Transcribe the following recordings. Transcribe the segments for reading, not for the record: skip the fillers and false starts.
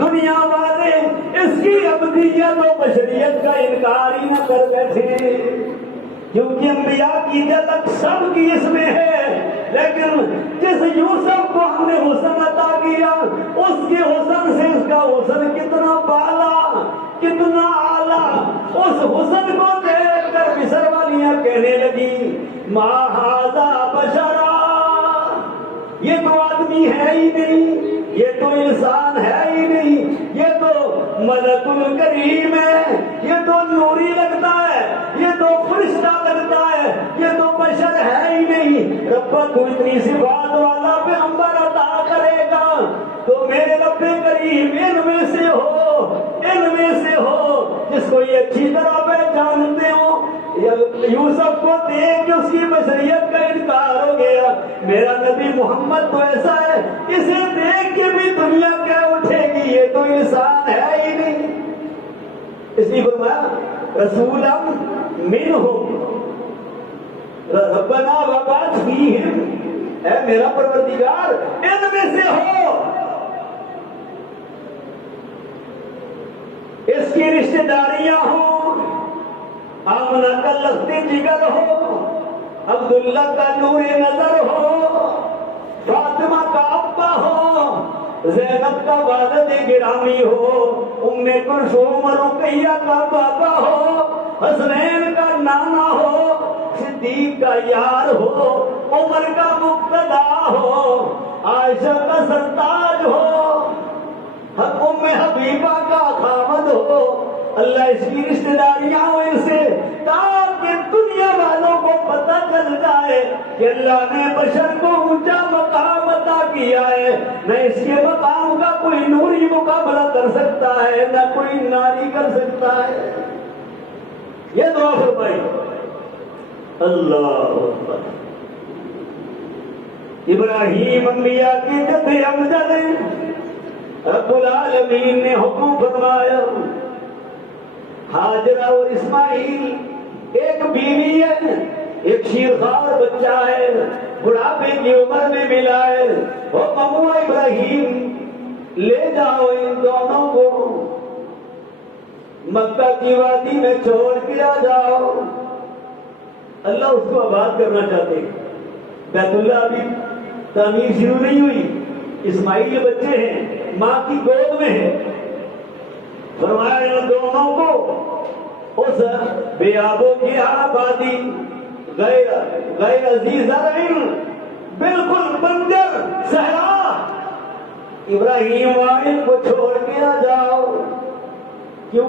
دنیا والے اس کی ابدیت و بشریت کا انکار ہی نہ کر بیٹھے، کیونکہ انبیاء کی جھلک سب کی اس میں ہے، لیکن جس یوسف کو ہم نے حسن عطا کیا اس کے حسن سے اس کا حسن کتنا بالا، کتنا اعلیٰ، اس حسن کو دیکھ کر مصر والیاں کہنے لگی ما ھذا بشرا، یہ تو آدمی ہے ہی نہیں، یہ تو انسان ہے ہی نہیں، یہ تو ملک الکریم ہے، یہ تو نوری لگتا ہے، یہ تو فرشتہ لگتا ہے، یہ تو بشر ہے ہی نہیں۔ رب تو اتنی صفات والا پیغمبر عطا کرے گا تو میرے رب کریم ان میں سے ہو جس کو یہ اچھی طرح پہچانتے ہو۔ یوسف کو دیکھ کے اس کی بشریت کا انکار ہو گیا، میرا نبی محمد تو ایسا ہے، اسے دیکھ کے بھی دنیا کیا اٹھے گی، یہ تو انسان ہے ہی نہیں۔ اس لیے فرمایا رسولا منہم ربنا وبعث فیہم، اے میرا پروردگار ان میں سے ہو، اس کی رشتہ داریاں ہوں، آمنہ کا لخت جگر ہو، عبداللہ کا نور نظر ہو، فاطمہ کا ابا ہو، زینب کا والد گرامی ہو، ام کلثوم رقیہ کا بابا ہو، حسنین کا نانا ہو، صدیق کا یار ہو، عمر کا مقتدا ہو، عائشہ کا سرتاج ہو، ام حبیبہ کا خامد ہو، اللہ اس کی رشتہ داریاں ہو ان سے، تاکہ دنیا والوں کو پتہ چل جائے کہ اللہ نے بشر کو اونچا مقام عطا کیا ہے، نہ اس کے مقام کا کوئی نوری مقابلہ کر سکتا ہے، نہ کوئی ناری کر سکتا ہے۔ یہ دعا فرمائی اللہ اکبر۔ ابراہیم انبیاء کی جد امجد رب العالمین نے حکم فرمایا، ہاجرہ اور اسماعیل ایک بیوی ہے، ایک شیرخوار بچہ ہے، بڑھاپے کی عمر میں ملا ہے، وہ ممو ابراہیم لے جاؤ ان دونوں کو مکہ کی وادی میں چھوڑ کے آ جاؤ۔ اللہ اس کو آباد کرنا چاہتے ہیں، بیت اللہ ابھی تعمیر شروع نہیں ہوئی، اسماعیل بچے ہیں، ماں کی گود میں ہے، فرمایا ان دونوں کو اس بے آبو کی آبادی غیر عزیز بالکل بنجر صحرا ابراہیم والد کو چھوڑ کے آ جاؤ۔ کیوں؟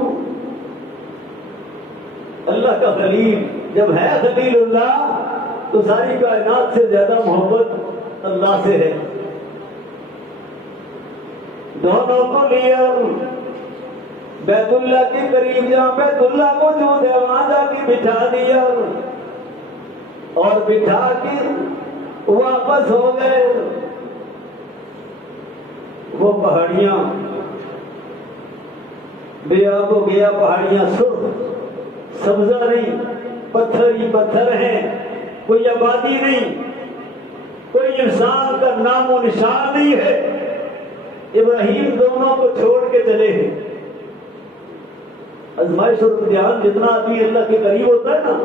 اللہ کا خلیل جب ہے خلیل اللہ تو ساری کائنات سے زیادہ محبت اللہ سے ہے۔ دونوں کو لیا بیت اللہ کے قریب، جہاں بیت اللہ موجود ہے وہاں جا کے بٹھا دیا اور بٹھا کے واپس ہو گئے۔ وہ پہاڑیاں بے آب ہو گیا، پہاڑیاں سرخ سبزہ نہیں، پتھر ہی پتھر ہیں، کوئی آبادی نہیں، کوئی انسان کا نام و نشان نہیں ہے۔ ابراہیم دونوں کو چھوڑ کے چلے ہیں۔ آزمائش اور امتحان جتنا آدمی اللہ کے قریب ہوتا ہے نا،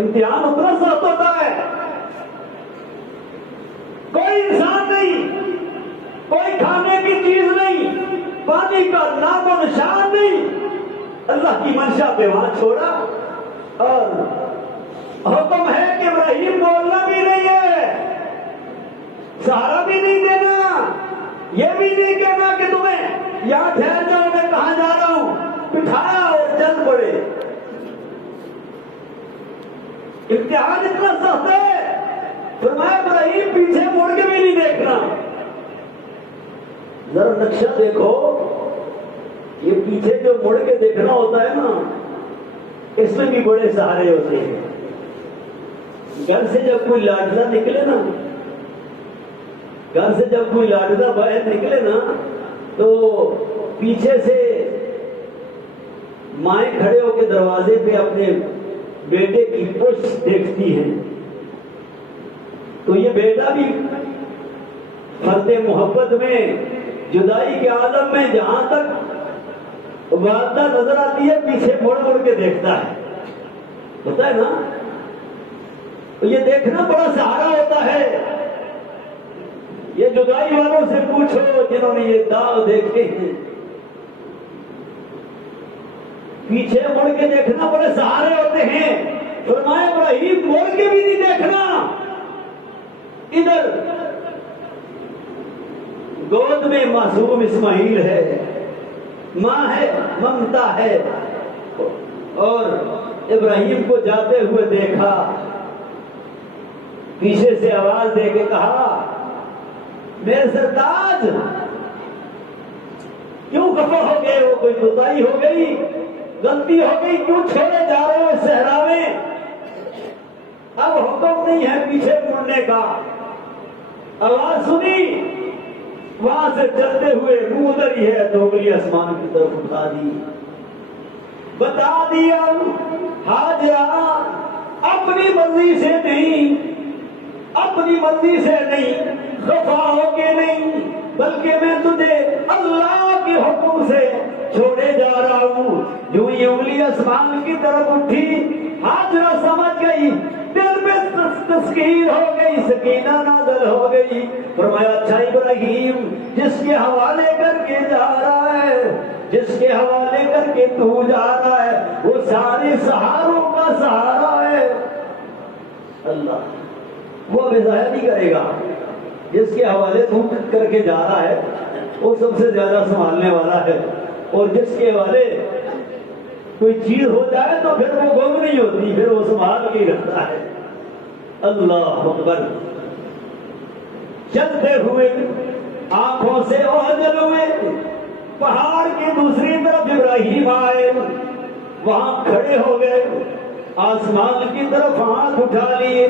امتحان اتنا سخت ہوتا ہے۔ کوئی انسان نہیں، کوئی کھانے کی چیز نہیں، پانی کا نام و نشان نہیں، اللہ کی منشا پہ وہاں چھوڑا اور حکم ہے کہ ابراہیم بولنا بھی نہیں ہے، سہارا بھی نہیں دینا، یہ بھی نہیں کہنا کہ تمہیں یہاں ٹھہر جاؤ میں کہاں جا رہا ہوں، بٹھایا اور چل پڑے۔ امتحان اتنا سخت ہے، فرمایا ابراہیم پیچھے مڑ کے بھی نہیں دیکھنا۔ ذرا نقشہ دیکھو، یہ پیچھے جو مڑ کے دیکھنا ہوتا ہے نا، اس میں بھی بڑے سہارے ہوتے ہیں۔ گھر سے جب کوئی لاڈلا نکلے نا، گھر سے جب کوئی لاڈلا باہر نکلے نا تو پیچھے سے مائیں کھڑے ہو کے دروازے پہ اپنے بیٹے کی پشت دیکھتی ہیں، تو یہ بیٹا بھی فرد محبت میں جدائی کے عالم میں جہاں تک والدہ نظر آتی ہے پیچھے مڑ مڑ کے دیکھتا ہے، ہوتا ہے نا؟ یہ دیکھنا بڑا سہارا ہوتا ہے۔ یہ جدائی والوں سے پوچھو جنہوں نے یہ داغ دیکھے ہیں، پیچھے مڑ کے دیکھنا بڑے سہارے ہوتے ہیں۔ فرمایا ابراہیم مڑ کے بھی نہیں دیکھنا، ادھر گود میں معصوم اسماعیل ہے، ماں ہے، ممتا ہے، اور ابراہیم کو جاتے ہوئے دیکھا، پیچھے سے آواز دے کے کہا میرے سرتاج کیوں خفا ہو گئے ہو؟ کوئی کوتاہی ہو گئی، غلطی ہو گئی، کیوں چھوڑے جا رہے ہو اس صحرا میں؟ اب حکم نہیں ہے پیچھے مڑنے کا۔ آواز سنی، وہاں سے چلتے ہوئے منہ ادھر ہی ہے تو انگلی آسمان کی طرف اٹھا دی، بتا دیا ہاجرہ اپنی مرضی سے نہیں، اپنی مرضی سے نہیں، خفا ہو کے نہیں، بلکہ میں تجھے اللہ کے حکم سے چھوڑے جا رہا ہوں۔ جو یہ انگلی آسمان کی طرف اٹھی، ہاجرہ سمجھ گئی، دل میں تسکین ہو گئی، سکینہ نازل ہو گئی۔ فرمایا اچھا ابراہیم، جس کے حوالے کر کے جا رہا ہے، جس کے حوالے کر کے تو جا رہا ہے، وہ سارے سہاروں کا سہارا ہے اللہ، وہ اب ظاہر نہیں کرے گا۔ جس کے حوالے تو کر کے جا رہا ہے وہ سب سے زیادہ سنبھالنے والا ہے، اور جس کے حوالے کوئی چیز ہو جائے تو پھر وہ گم نہیں ہوتی، پھر وہ سنبھال کے ہی رکھتا ہے۔ اللہ اکبر۔ چلتے ہوئے آنکھوں سے اوجل ہوئے، پہاڑ کی دوسری طرف ابراہیم آئے، وہاں کھڑے ہو گئے، آسمان کی طرف ہاتھ اٹھا لیے،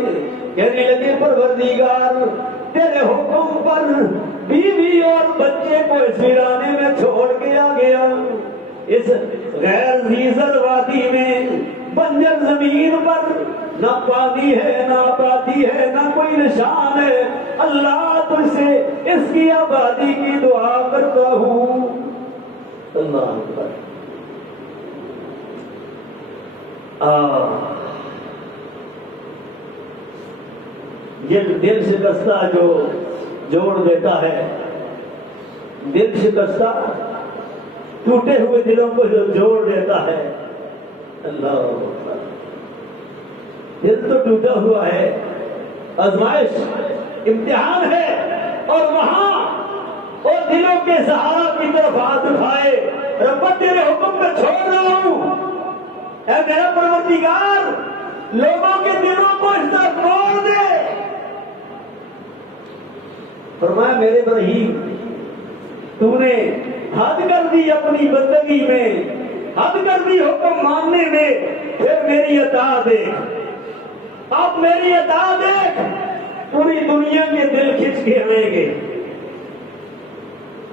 کہنے لگے پروردگار تیرے حکم پر بیوی اور بچے کو اس ویرانے میں چھوڑ کے آ گیا، اس غیر زیزر وادی میں، بنجر زمین پر، نہ پانی ہے نہ آبادی ہے نہ کوئی نشان ہے۔ اللہ تجھ سے اس کی آبادی کی دعا کرتا ہوں۔ اللہ اکبر۔ یہ دل شکستہ جو جوڑ دیتا ہے، دل شکستہ ٹوٹے ہوئے دلوں کو جو جوڑ دیتا ہے، اللہ اکبر۔ دل تو ٹوٹا ہوا ہے، آزمائش امتحان ہے، اور وہاں اور دلوں کے سہارا کی طرف ہاتھ اٹھائے، رب تیرے حکم پہ چھوڑ رہا ہوں، اے میرا پروردگار لوگوں کے دلوں کو اس طرف موڑ دے۔ فرمایا میرے ابراہیم تو نے حد کر دی اپنی بندگی میں، حد کر دی حکم ماننے میں، پھر میری عطا دیکھ، اب میری عطا دیکھ، پوری دنیا کے دل کھچ کے آئیں گے۔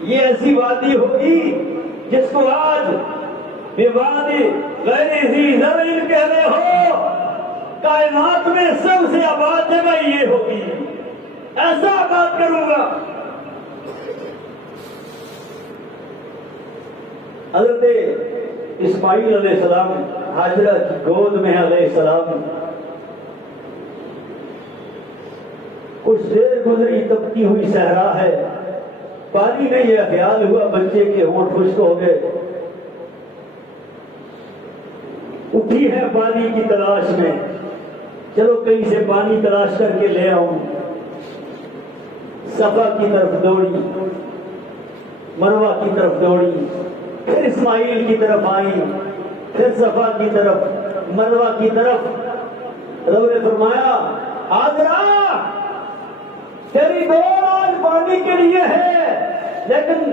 یہ ایسی وادی ہوگی جس کو آج بے وادی غیر ذی زرع کہہ رہے ہو، کائنات میں سب سے آباد جگہ یہ ہوگی، ایسا آباد کروں گا۔ حضرت اسماعیل علیہ السلام ہاجرہ کی گود میں علیہ السلام، کچھ دیر گزری، تپتی ہوئی صحرا ہے، پانی میں یہ خیال ہوا بچے کے ہونٹ خشک ہو گئے، اٹھی ہے پانی کی تلاش میں، چلو کہیں سے پانی تلاش کر کے لے آؤں۔ صفا کی طرف دوڑی، مروہ کی طرف دوڑی، پھر اسماعیل کی طرف آئی، پھر صفا کی طرف، مروہ کی طرف۔ رب نے فرمایا ہاجرہ تیری دوڑ آج پانی کے لیے ہے، لیکن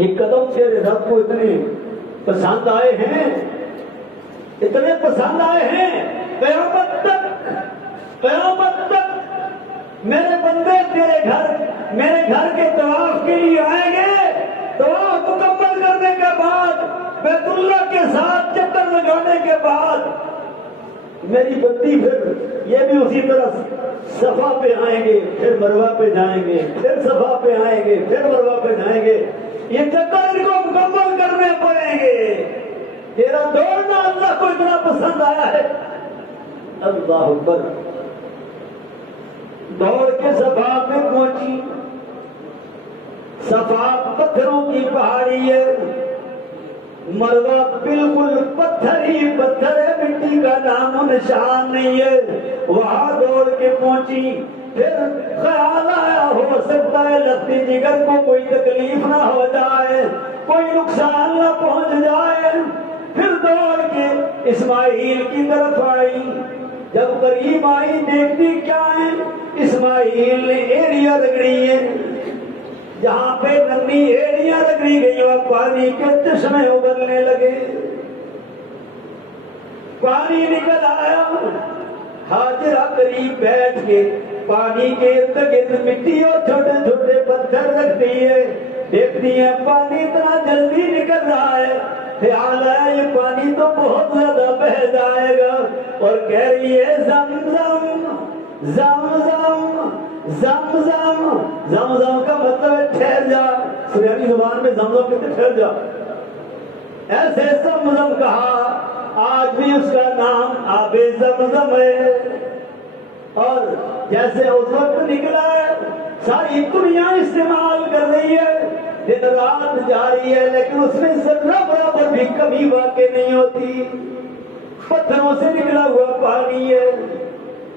یہ قدم تیرے رب کو اتنے پسند آئے ہیں، اتنے پسند آئے ہیں، قیامت تک، قیامت تک میرے بندے تیرے گھر کے طواف کے لیے آئیں گے۔ طواف مکمل کرنے کے بعد، بیت اللہ کے ساتھ چکر لگانے کے بعد، میری بندی پھر یہ بھی اسی طرح صفا پہ آئیں گے، پھر مروہ پہ جائیں گے، پھر صفا پہ آئیں گے، پھر مروہ پہ جائیں گے، یہ چکر ان کو مکمل کرنے پڑیں گے۔ تیرا دوڑنا اللہ کو اتنا پسند آیا ہے، اللہ اکبر۔ دوڑ کے صفا پہ پہنچی، صفا پتھروں کی پہاڑی ہے، مروہ بالکل پتھر ہی پتھر ہے، مٹی کا نام و نشان نہیں ہے۔ وہاں دوڑ کے پہنچی، پھر خیال آیا ہو سکتا ہے لگتی جگر کو کوئی تکلیف نہ ہو جائے، کوئی نقصان نہ پہنچ جائے، پھر دوڑ کے اسماعیل کی طرف آئی۔ جب قریب آئی دیکھتی کیا ہے، اسماعیل نے ایڑیاں رگڑی ہے، جہاں پہ ننھی ایڑیاں رگڑی گئی اور پانی کے چشمے ابلنے لگے، پانی نکل آیا۔ ہاجرہ قریب بیٹھ کے پانی کے ارد گرد مٹی اور چھوٹے چھوٹے پتھر رکھتی ہے، دیکھتی ہے پانی اتنا جلدی نکل رہا ہے، خیال آیا یہ پانی تو بہت زیادہ بہہ جائے گا، اور کہہ رہی ہے زمزم زمزم زمزم۔ زمزم کا مطلب ہے ٹھہر جا، سریانی زبان میں زمزم کہتے ٹھہر جا، ایسے زمزم کہا۔ آج بھی اس کا نام آب زمزم ہے، اور جیسے اس وقت نکلا ہے ساری دنیا استعمال کر رہی ہے، دن رات جاری ہے، لیکن اس میں ذرہ برابر بھی کمی واقع نہیں ہوتی، پتھروں سے نکلا ہوا پانی ہے،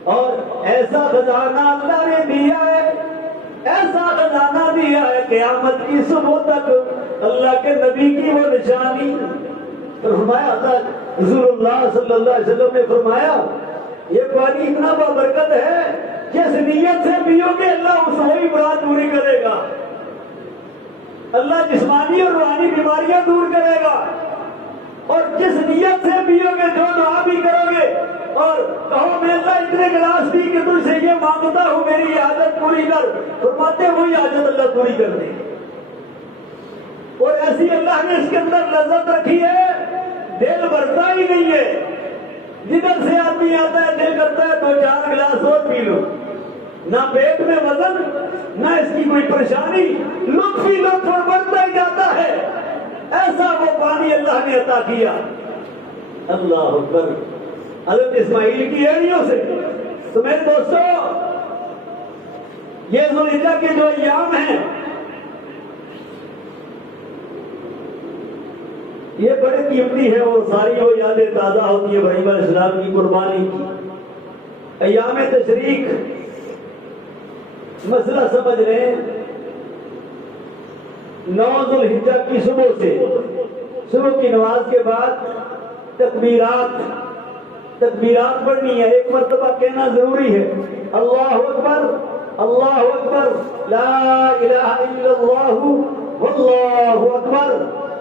اور ایسا خزانہ اللہ نے دیا ہے، ایسا خزانہ دیا ہے قیامت کی صبح تک اللہ کے نبی کی وہ نشانی۔ فرمایا تھا حضور اللہ صلی اللہ علیہ وسلم نے فرمایا یہ پانی اتنا بابرکت ہے، جس نیت سے پیو گے اللہ اس وہی مراد پوری کرے گا، اللہ جسمانی اور روحانی بیماریاں دور کرے گا، اور جس نیت سے پیو گے جو دعا بھی کرو گے اور کہو میں اللہ اتنے گلاس پی کہ تجھ سے یہ مانگتا ہوں میری عادت پوری کر، فرماتے وہی عادت اللہ پوری کر دے۔ اور ایسی اللہ نے اس کے اندر لذت رکھی ہے، دل بھرتا ہی نہیں ہے، جدھر سے آدمی آتا ہے دل کرتا ہے 2-4 گلاس اور پی لو، نہ پیٹ میں وزن نہ اس کی کوئی پریشانی، لطف ہی لطف اور بڑھتا ہی جاتا ہے، ایسا وہ پانی اللہ نے عطا کیا۔ اللہ اکبر۔ حضرت اسماعیل کی ایڑیوں سے تو میرے دوستو یہ ذوالحجہ کے جو ایام ہیں یہ بڑے قیمتی ہے، اور ساری وہ یادیں تازہ ہوتی ہے ابراہیم علیہ السلام کی قربانی کی۔ ایام تشریق مسئلہ سمجھ رہے ہیں، 9 ذوالحجہ کی صبح سے، صبح کی نماز کے بعد تکبیرات پڑھنی ہے، ایک مرتبہ کہنا ضروری ہے، اللہ اکبر اللہ اکبر لا الہ الا اللہ واللہ اکبر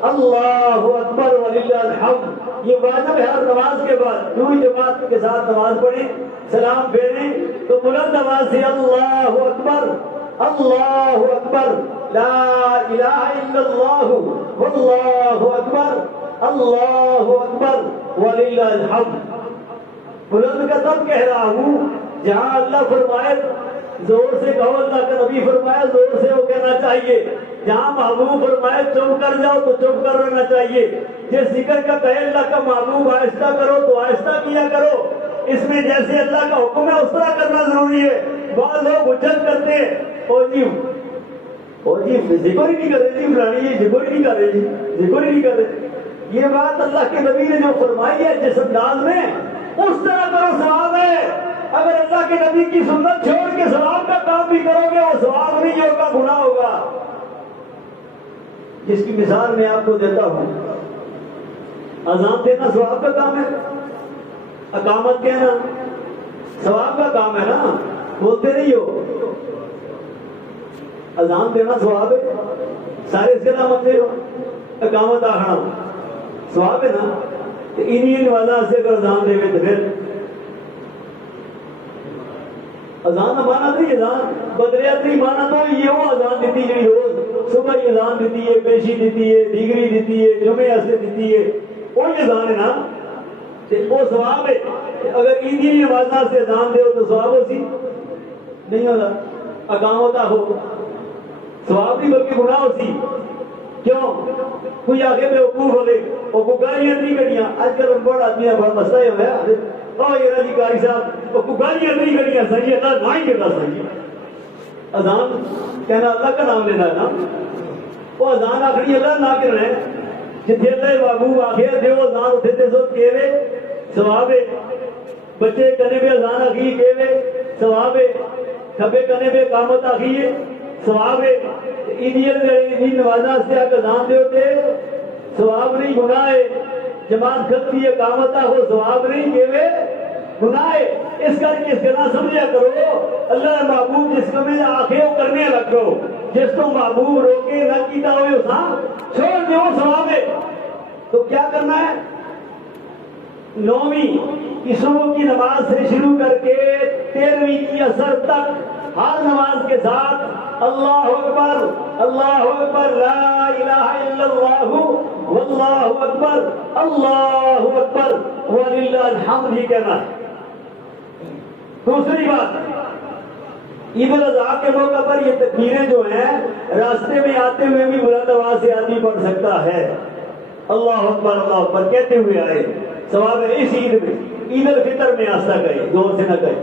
اللہ اکبر وللہ الحمد۔ یہ واجب ہے ہر نماز کے بعد، پوری جماعت کے ساتھ نماز پڑھیں، سلام پھیریں تو بلند آواز سے اللہ اکبر لا الہ الا اللہ واللہ اکبر اللہ اکبر وللہ الحمد۔ بلند کا تب کہہ رہا ہوں جہاں اللہ فرمائے زور سے کہو، اللہ کا نبی فرمایا زور سے وہ کہنا چاہیے، جہاں محبوب فرمائے چپ کر جاؤ تو چپ کر رہنا چاہیے، جس ذکر کا کہے اللہ کا محبوب آہستہ کرو تو آہستہ کیا کرو، اس میں جیسے اللہ کا حکم ہے اس طرح کرنا ضروری ہے۔ بعض لوگ حجت کرتے ہیں او جی ذکر ہی نہیں کر رہے جی فلانی جی ذکر ہی نہیں کر رہے جی ذکر ہی نہیں کر رہے۔ یہ بات اللہ کے نبی نے جو فرمائی ہے جس انداز میں اس طرح کرو ثواب ہے، اگر اللہ کے نبی کی سنت چھوڑ کے ثواب کا کام بھی کرو گے وہ ثواب نہیں ہوگا، گناہ ہوگا۔ جس کی مثال میں آپ کو دیتا ہوں، اذان دینا ثواب کا کام ہے، اقامت کہنا ثواب کا کام ہے نا، بولتے نہیں ہو، اذان دینا ثواب ہے، سارے اس کے نام ہوتے ہو، اقامت آخنا ثواب ہے نا، انہی وجہ سے اگر اذان دے تو پھر اذان مانا نہیں، اذان بدریاتی مانا تو یہ وہ اذان دیتی جی روز صبح ہی اذان دیتی ہے، پیشی دیتی ہے، دیگری دیتی ہے، جمعہ سے دیتی ہے، وہی اذان ہے نا، وہ ثواب ہے۔ اگر عیدی نمازاں سے اذان دے تو ثواب ہو سی، نہیں ہوتا اقام ہوتا ہو ثواب نہیں بلکہ گناہ ہوتی کیوں کوئی آگے بے وقوف ہو گئے اور کو گالیاں نہیں کریاں آج کل انپڑھ آدمی ہے بڑا مسئلہ یہ ہوا ہے او یہ جی قاری صاحب اور کو گالیاں نہیں کریاں صحیح ہے اللہ نہ ہی کہتا صحیح ہے اذان کہنا اللہ کا نام لینا ہے نا وہ اذان آخری اللہ نہ کرنا ہے جتھے اللہ محبوب آخر دے وہ اذان اٹھے تے سو کہے ثواب ہے بچے کنے پہ اذان آخری کہے ثواب ہے کھبے کنے پہ اقامت آخری ہے ثواب ہے عیدی نمازاں سے اذان دے ہوتے ثواب نہیں گناہ ہے جماعت کھلتی ہے اقامت ہو ثواب نہیں کہے گناہ ہے اس کر کے اس کا نہ سمجھا کرو اللہ محبوب جس کو میں آخے وہ کرنے لگو جس کو محبوب روکے نہ کیتا ہوئے اساں چھوڑ دیو ثواب ہے تو کیا کرنا ہے نویں کی صبح کی نماز سے شروع کر کے 13ویں کی اثر تک ہر نماز کے ساتھ اللہ اکبر لا الہ الا اللہ واللہ اکبر وللہ الحمد ہی کہنا ہے دوسری بات عید الاضحیٰ کے موقع پر یہ تکبیریں جو ہیں راستے میں آتے ہوئے بھی بلند آواز سے آدمی پڑھ سکتا ہے اللہ اکبر کہتے ہوئے آئے ثواب ہے اس عید میں عید الفطر میں آستہ کرے دور سے نہ کرے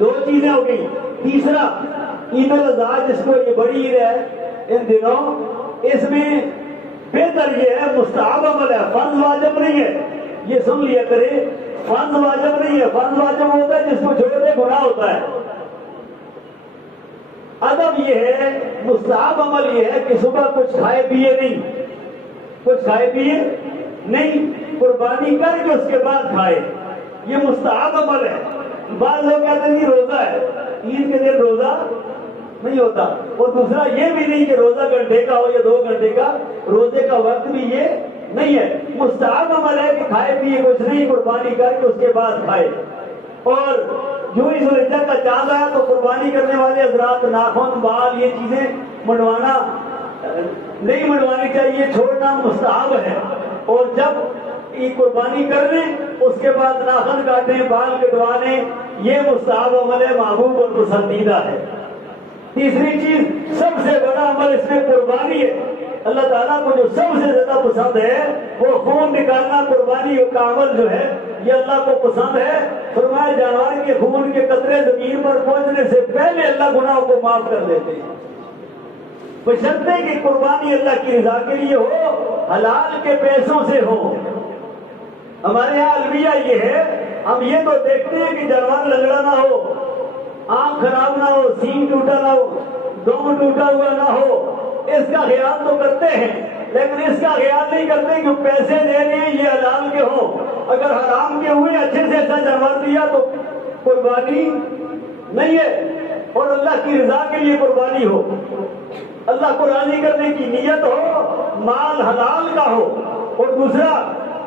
دو چیزیں ہو گئی تیسرا عید الاضحیٰ جس کو یہ بڑی عید ہے ان دنوں اس میں بہتر یہ ہے مستحب عمل ہے فرض واجب نہیں ہے یہ سن لیا کرے فرض واجب نہیں ہے فرض واجب ہوتا ہے جس کو چھوڑ دے گناہ ہوتا ہے ادب یہ ہے مستحب عمل یہ ہے کہ صبح کچھ کھائے پیے نہیں قربانی کر کے اس کے بعد کھائے یہ مستحب عمل ہے بعض لوگ کہتے ہیں روزہ ہے عید کے دن روزہ نہیں ہوتا اور دوسرا یہ بھی نہیں کہ روزہ گھنٹے کا ہو یا 2 گھنٹے کا روزے کا وقت بھی یہ نہیں ہے مستحب عمل ہے کہ کھائے پیے کچھ نہیں قربانی کر کے اس کے بعد کھائے اور جو اس ذوالحجہ کا چاند آیا تو قربانی کرنے والے حضرات ناخن بال یہ چیزیں منڈوانا نہیں منڈوانی چاہیے چھوڑنا مستحب ہے اور جب یہ قربانی کر لیں اس کے بعد ناخن کاٹیں بال کٹوانے یہ مستحب عمل ہے محبوب اور پسندیدہ ہے تیسری چیز سب سے بڑا عمل اس میں قربانی ہے اللہ تعالیٰ کو جو سب سے زیادہ پسند ہے وہ خون نکالنا قربانی کا عمل جو ہے یہ اللہ کو پسند ہے فرمایا جانور کے خون کے قطرے زمین پر پہنچنے سے پہلے اللہ گناہوں کو معاف کر دیتے ہیں بشرطے کہ قربانی اللہ کی رضا کے لیے ہو حلال کے پیسوں سے ہو ہمارے یہاں المیہ یہ ہے ہم یہ تو دیکھتے ہیں کہ جانور لنگڑا نہ ہو آنکھ خراب نہ ہو سینگ ٹوٹا نہ ہو دم ٹوٹا ہوا نہ ہو اس کا خیال تو کرتے ہیں لیکن اس کا خیال نہیں کرتے کہ پیسے دے رہے ہیں یہ حلال کے ہوں اگر حرام کے ہوئے اچھے سے اچھا جانور دیا تو قربانی نہیں ہے اور اللہ کی رضا کے لیے قربانی ہو اللہ کو راضی کرنے کی نیت ہو مال حلال کا ہو اور دوسرا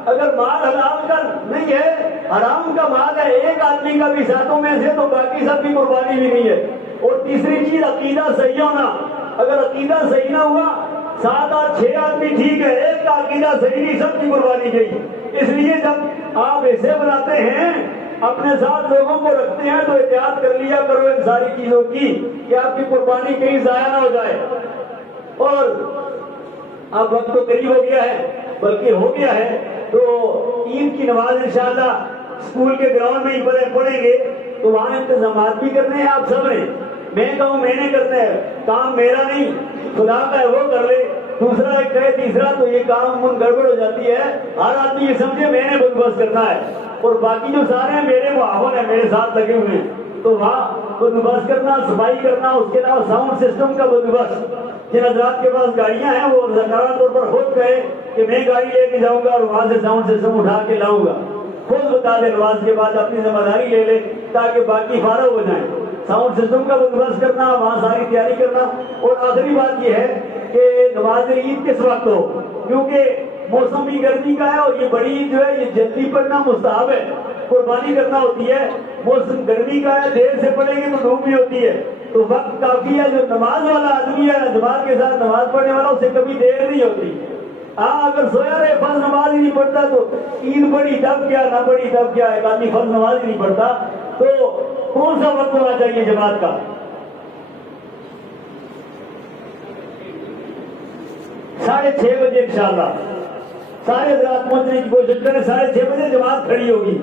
اگر مال حلال کا نہیں ہے حرام کا مال ہے ایک آدمی کا بھی ساتھوں میں سے تو باقی سب کی قربانی بھی نہیں ہے اور تیسری چیز عقیدہ صحیح ہونا اگر عقیدہ صحیح نہ ہوا 7 اور 6 آدمی ٹھیک ہے ایک کا عقیدہ صحیح نہیں سب کی قربانی گئی اس لیے جب آپ ایسے بناتے ہیں اپنے ساتھ لوگوں کو رکھتے ہیں تو احتیاط کر لیا کرو ان ساری چیزوں کی کہ آپ کی قربانی کہیں ضائع نہ ہو جائے اور اب وقت تو قریب ہو گیا ہے بلکہ ہو گیا ہے تو عید کی نماز انشاءاللہ اسکول کے گراؤنڈ میں ہی پڑھیں گے تو وہاں انتظامات بھی کرنے ہیں آپ سب نے میں کہوں میں نے کرنا ہے کام میرا نہیں خدا کا ہے وہ کر لے دوسرا ایک کہے تیسرا تو یہ کام من گڑبڑ ہو جاتی ہے ہر آدمی یہ سمجھے میں نے بندوبست کرنا ہے اور باقی جو سارے ہیں میرے معاون ہیں میرے ساتھ لگے ہوئے ہیں تو وہاں بندوبست کرنا صفائی کرنا اس کے علاوہ ساؤنڈ سسٹم کا بندوبست جن حضرات کے پاس گاڑیاں ہیں وہ ذکرانہ طور پر خود کہے کہ میں گاڑی لے کے جاؤں گا اور وہاں سے ساؤنڈ سسٹم اٹھا کے لاؤں گا خود بتا دے نماز کے بعد اپنی ذمہ داری لے لے تاکہ باقی فارغ ہو جائیں ساؤنڈ سسٹم کا بندوبست کرنا وہاں ساری تیاری کرنا اور آخری بات یہ ہے کہ نماز عید کس وقت ہو کیونکہ موسم بھی گرمی کا ہے اور یہ بڑی عید جو ہے یہ جلدی پڑھنا مستحب ہے قربانی کرنا ہوتی ہے موسم گرمی کا ہے دیر سے پڑھیں گے تو دھوپ بھی ہوتی ہے تو وقت کافی ہے جو نماز والا آدمی ہے جماعت کے ساتھ نماز پڑھنے والا اسے کبھی دیر نہیں ہوتی ہاں اگر سویا رہے فرض نماز ہی نہیں پڑھتا تو عید پڑھی تب کیا نہ پڑھی تب کیا ایک آدمی فرض نماز ہی نہیں پڑھتا تو کون سا وقت ہونا چاہیے جماعت کا 6:30 بجے انشاءاللہ سارے حضرات پہنچنے کی کوشش کریں. 6:30 بجے جماعت کھڑی ہوگی.